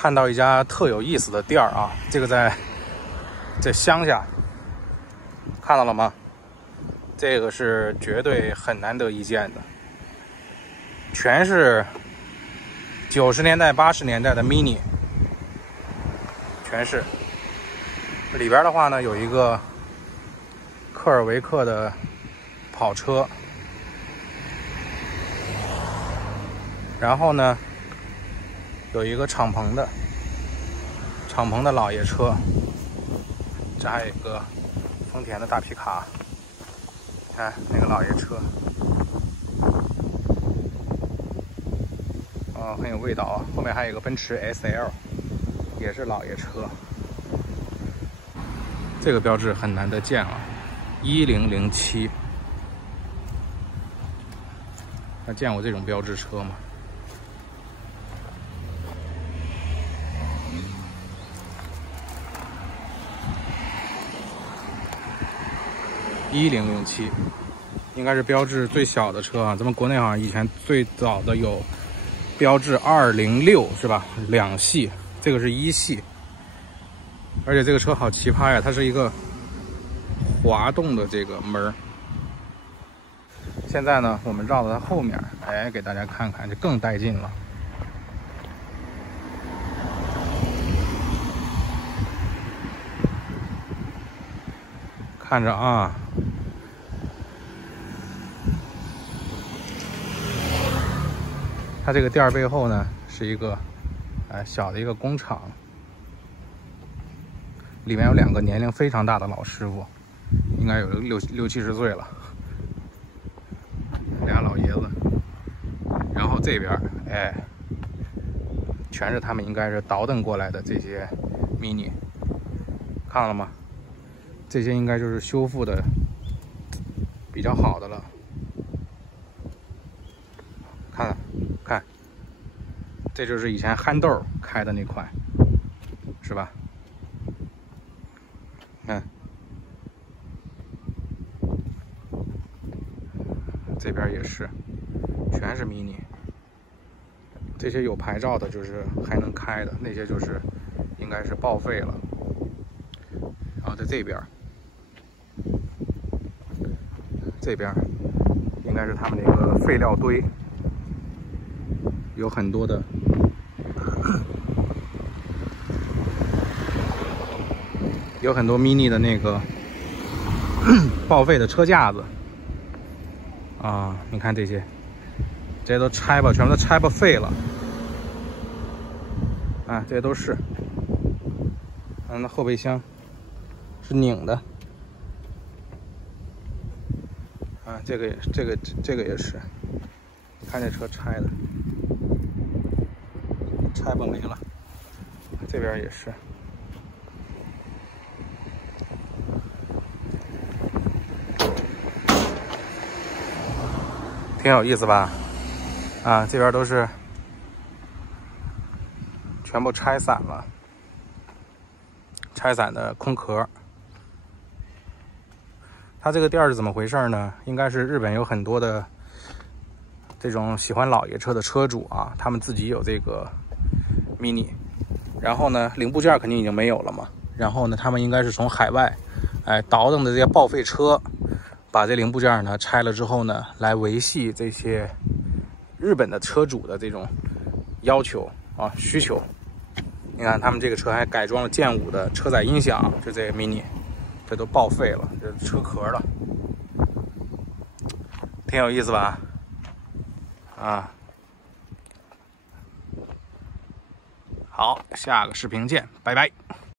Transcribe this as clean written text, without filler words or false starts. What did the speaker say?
看到一家特有意思的店儿啊，这个在乡下，看到了吗？这个是绝对很难得一见的，全是90年代、80年代的 Mini， 全是。里边的话呢，有一个科尔维克的跑车，然后呢，有一个敞篷的老爷车，这还有一个丰田的大皮卡，看那个老爷车，很有味道啊。后面还有一个奔驰 SL， 也是老爷车。这个标志很难得见啊，1007。那见过这种标志车吗？1007应该是标致最小的车啊，咱们国内好像以前最早的有标致206是吧？2系，这个是1系。而且这个车好奇葩呀，它是一个滑动的这个门。现在呢，我们绕到它后面，给大家看看，就更带劲了。看着啊，它这个店背后呢是一个小的一个工厂，里面有2个年龄非常大的老师傅，应该有60-70岁了，俩老爷子。然后这边全是他们应该是倒腾过来的这些 Mini， 看到了吗？这些应该就是修复的比较好的了。看，这就是以前憨豆开的那款，是吧？看，这边也是，全是 Mini。这些有牌照的，就是还能开的，那些就是应该是报废了。然后在这边应该是他们那个废料堆，有很多的Mini 的那个报废的车架子啊，你看这些都拆吧，全部都拆吧废了啊，这些都是。那后备箱是拧的啊，这个也是，看这车拆的，拆吧没了。这边也是，挺有意思吧？啊，这边都是全部拆散了，拆散的空壳。它这个店是怎么回事呢？应该是日本有很多的这种喜欢老爷车的车主啊，他们自己有这个 Mini， 然后呢，零部件肯定已经没有了嘛。然后呢，他们应该是从海外，倒腾的这些报废车，把这零部件呢拆了之后呢，来维系这些日本的车主的这种要求啊需求。你看他们这个车还改装了剑舞的车载音响，就这个 Mini， 这都报废了，这是车壳了，挺有意思吧？啊，好，下个视频见，拜拜。